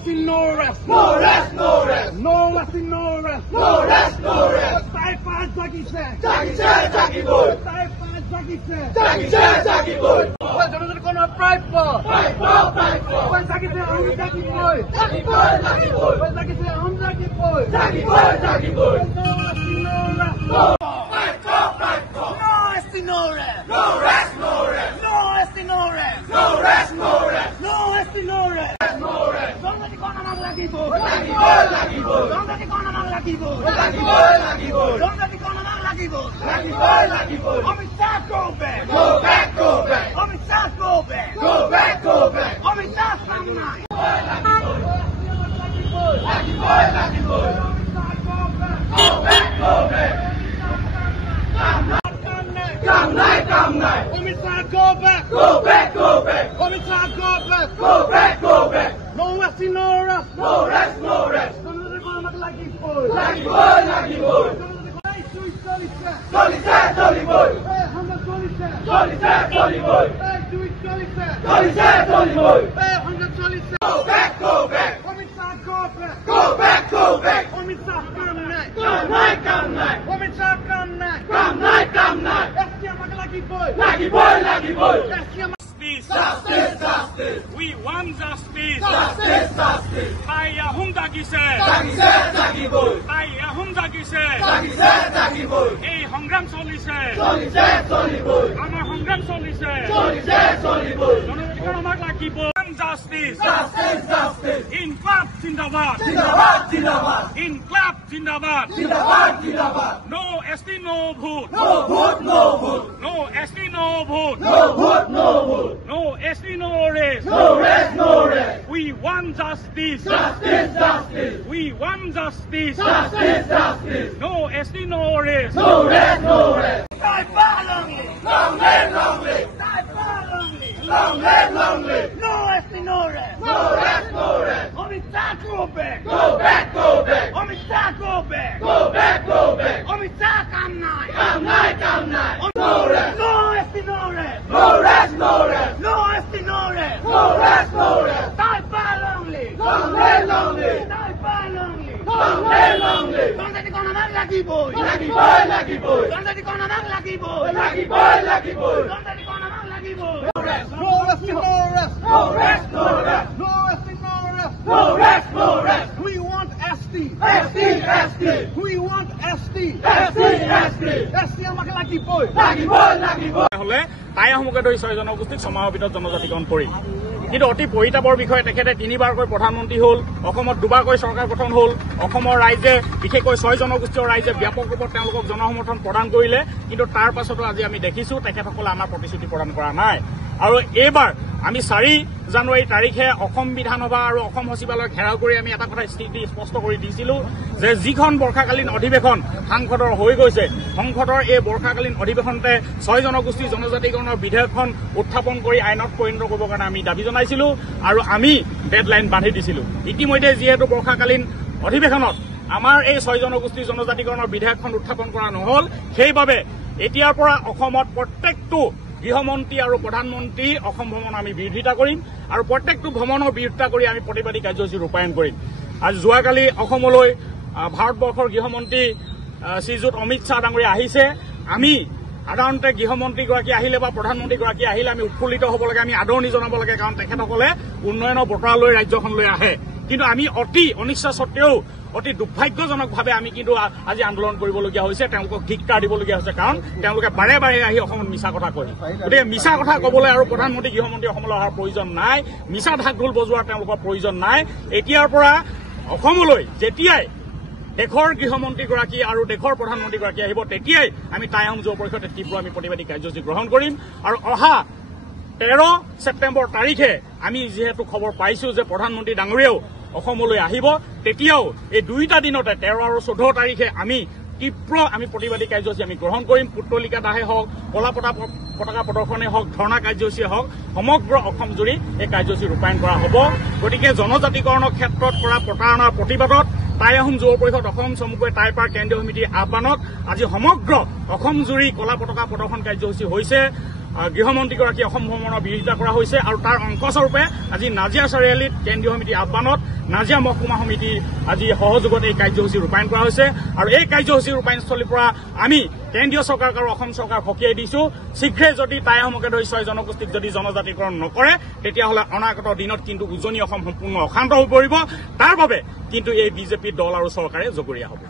mercy, no rest. No rest, no rest. No mercy, no rest. No rest, no rest. Taipan Zakise. Zakise, Zakibul. Taipan Zakise. Zakise, Zakibul. Jonathan Kono Praipo. Praipo, Praipo. Zakise Om Zakibul. Zakibul, Zakibul. Zakise Om Zakibul. Zakibul, Zakibul. No mercy, no rest. No. Praipo, Praipo. No mercy, no rest. No rest, no rest. No mercy, no rest. No rest, no rest. No mercy, no rest. No rest. Jonathan Kono Lagibo. Zakibul, Zakibul. Jonathan Kono Lagibo. Zakibul, Zakibul. Jonathan Kono Lagibo. Zakibul, Zakibul. Amit Shah, go back. Go back, go back. Amit Shah, go back. Go back, go back. Amit Shah, come now. Zakibul, Zakibul. Go back, go back. Come night, come night. Amit Shah, go back. Go back, go back. Amit Shah, go back. Go back, go back. No mercy, no rest. No rest, no rest. Jonathan Kono Lagibo. Zakibul, Zakibul. Solise, Solibul. Solise, Solibul. Solise, Solibul. Go back, go back. Amit Shah, go back. Go back, go back. Amit Shah, come now. Come night, come night. Amit Shah, come now. Come night, come night. Lagibo. Zakibul, Zakibul. Justice. Justice, justice. We want justice. Justice, justice. Taya hum Zakise. Zakise, Zakibul. Taya hum Zakise. Zakise, Zakibul. এই সংগ্রাম চলিছে Solise, Solibul. আমাৰ সংগ্ৰাম চলিছে Solise, Solibul. জনগণ আমাক লাগিব justice Justice, justice. Inqilab জিন্দাবাদ Zindabad, Zindabad. ইনকলাব জিন্দাবাদ Zindabad, Zindabad. No ST no vote No vote, no vote. No ST no vote No vote, no vote. No ST no rest No rest, no rest. We want justice Justice, justice. We want justice Justice, justice. No ST no rest No rest, no rest. তাইপালংলি Long live, long live. তাইপালংলি Long live, long live. No ST no rest No rest, no rest. Amit Shah, go back. Go back, go back. Amit Shah, go back. Go back, go back. Amit Shah, come now. Come night, come night. No rest. No esti no rest. No rest, no rest. No esti no rest. No rest, no rest. Taipalongli. Long live, long live. Taipalongli. Long live, long live. Jonathan Kono Lagibo. Lucky boy, lucky boy. Jonathan Kono Lagibo. Lucky boy, lucky boy. Jonathan Kono Lagibo. No rest. No esti no rest. No rest, no rest. No esti no rest. No rest, no rest. We want ST. ST, ST. We want ST. ST, ST. ST আমাকে লাগিব। Lucky boy, lucky boy. হলে তাই আহোমকে ধৰি 6 জনগোষ্ঠীক সমাবেশিত জনজাতিকৰণ কৰি কিন্তু অতি পৰিতাপৰ বিষয়ে তেখেতে 3বাৰকৈ প্ৰধানমন্ত্ৰী হ'ল অসমত 2বাৰকৈ চৰকাৰ গঠন হ'ল অসমৰ ৰাইজে বিশেষকৈ 6 জনগোষ্ঠীৰ ৰাইজে ব্যাপক ৰূপত তেওঁলোকক জনসমৰ্থন প্ৰদান কৰিলে কিন্তু তাৰ পাছতো আজি আমি দেখিছো তেখেতসকলে আমাৰ প্ৰতিশ্ৰুতি প্ৰদান কৰা নাই আৰু এইবাৰ আমি 4 জানুৱাৰী তাৰিখে অসম বিধানসভা আৰু অসম সচিবালয় ঘেৰাও কৰি আমি এটা কথা স্থিতি স্পষ্ট কৰি দিছিলো যে যিখন বৰ্ষাকালীন অধিৱেশন সাংসদৰ হৈ গৈছে সংসদৰ এই বৰ্ষাকালীন অধিৱেশনতে 6 জনগোষ্ঠী জনজাতিকৰণৰ বিধেয়কখন উত্থাপন কৰি আইনত পৰিণত কৰিবৰ কাৰণে আমি দাবী জনাইছিলো আৰু আমি ডেডলাইন বান্ধি দিছিলো ইতিমধ্যে যিহেতু বৰ্ষাকালীন অধিৱেশনত আমাৰ এই 6 জনগোষ্ঠী জনজাতিকৰণৰ বিধেয়কখন উত্থাপন কৰা নহল সেইবাবে এতিয়াৰ পৰা অসমত প্ৰত্যেকটো গৃহমন্ত্ৰী আৰু প্ৰধানমন্ত্ৰী অসম ভ্ৰমণ আমি বিৰোধিতা কৰিম আৰু প্ৰত্যেকটো ভ্ৰমণৰ বিৰোধিতা কৰি আমি প্ৰতিবাদী কাৰ্যসূচী ৰূপায়ণ কৰিম আজি যোৱাকালি অসমলৈ ভাৰতবৰ্ষৰ গৃহমন্ত্ৰী শ্ৰীযুত অমিত শ্বাহ ডাঙৰীয়া আহিছে আমি সাধাৰণতে গৃহমন্ত্ৰীগৰাকী আহিলে বা প্ৰধানমন্ত্ৰীগৰাকী আহিলে আমি উৎফুল্লিত হ'ব লাগে আমি আদৰণি জনাব লাগে কাৰণ তেখেতসকলে উন্নয়নৰ বতৰা লৈ ৰাজ্যখনলৈ আহে কিন্তু আমি অতি অনিচ্ছা সত্ত্বেও অতি দুৰ্ভাগ্যজনকভাৱে আমি কিন্তু আজি আন্দোলন কৰিবলগীয়া হৈছে তেওঁলোকক ধিক্কাৰ দিবলগীয়া হৈছে কাৰণ তেওঁলোকে বাৰে বাৰে আহি অসমত মিছা কথা কয় গতিকে মিছা কথা ক'বলৈ আৰু প্ৰধানমন্ত্ৰী গৃহমন্ত্ৰী অসমলৈ অহাৰ প্ৰয়োজন নাই মিছা ঢাক ঢোল বজোৱাৰ তেওঁলোকৰ প্ৰয়োজন নাই এতিয়াৰ পৰা অসমলৈ যেতিয়াই দেশৰ গৃহমন্ত্ৰীগৰাকী আৰু দেশৰ প্ৰধানমন্ত্ৰীগৰাকী আহিব তেতিয়াই আমি টাই আহোম যুৱ পৰিষদে তীব্ৰ আমি প্ৰতিবাদী কাৰ্যসূচী গ্ৰহণ কৰিম আৰু অহা 13 ছেপ্টেম্বৰ তাৰিখে আমি যিহেতু খবৰ পাইছো যে প্ৰধানমন্ত্ৰী ডাঙৰীয়াও অসমলৈ আহিব তেতিয়াও এই দুইটা দিনতে 13 আৰু 14 তাৰিখে আমি তীব্ৰ আমি প্ৰতিবাদী কাৰ্যসূচী আমি গ্ৰহণ কৰিম পুতলিকা দাহে হওক কলা পতাকা প্ৰদৰ্শনে হওক ধৰ্ণা কাৰ্যসূচীয়ে হওক সমগ্ৰ অসম জুৰি এই কাৰ্যসূচী ৰূপায়ণ কৰা হ'ব গতিকে জনজাতিকৰণৰ ক্ষেত্ৰত কৰা প্ৰতাৰণাৰ প্ৰতিবাদত টাই আহোম যুৱ পৰিষদ অসম চমুকৈ টাইপাৰ কেন্দ্ৰীয় সমিতিৰ আহ্বানত আজি সমগ্ৰ অসম জুৰি কলা পতাকা প্ৰদৰ্শন কাৰ্যসূচী হৈছে গৃহমন্ত্ৰীগৰাকী অসম ভ্ৰমণৰ বিৰোধিতা কৰা হৈছে আৰু তাৰ অংশস্বৰূপে আজি নাজিয়া চাৰিআলিত কেন্দ্ৰীয় সমিতিৰ আহ্বানত নাজিয়া মহকুমা সমিতি আজি সহযোগত এই কাৰ্যসূচী ৰূপায়ণ কৰা হৈছে আৰু এই কাৰ্যসূচী ৰূপায়ণস্থলীৰ পৰা আমি কেন্দ্ৰীয় চৰকাৰক আৰু অসম চৰকাৰক সকীয়াই দিছো শীঘ্ৰে যদি টাই আহোমকে ধৰি 6 জনগোষ্ঠীক যদি জনজাতিকৰণ নকৰে তেতিয়াহ'লে অনাগত দিনত কিন্তু উজনি অসম সম্পূৰ্ণ অশান্ত হৈ পৰিব তাৰ বাবে কিন্তু এই বিজেপি দল আৰু চৰকাৰে জগৰীয়া হ'ব।